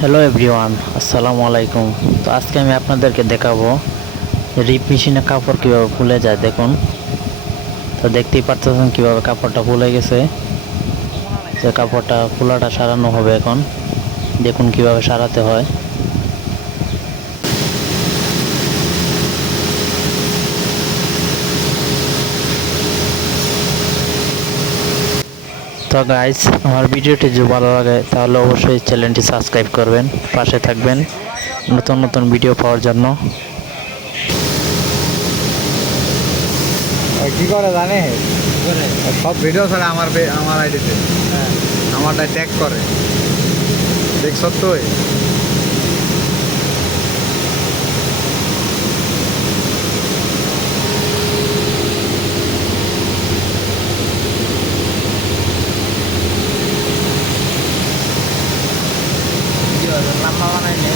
Hello everyone, আসসালামু আলাইকুম। তো আজকে আমি আপনাদেরকে দেখাবো রিপ মেশিনে কাপড় কীভাবে ফুলে যায়। দেখুন, তো দেখতেই পারতেছেন কীভাবে কাপড়টা ফুলে গেছে। যে কাপড়টা ফুলাটা সারানো হবে এখন। দেখুন কীভাবে সারাতে হয়। তো গাইস, আমার ভিডিওটি যদি ভালো লাগে তাহলে অবশ্যই চ্যানেলটি সাবস্ক্রাইব করবেন, পাশে থাকবেন নতুন নতুন ভিডিও পাওয়ার জন্য। কি করে জানে সব ভিডিও ছাড়ে আমার আইডিতে আমারটাই ট্যাগ করে দেখছ তুই লম্বা বানাইলে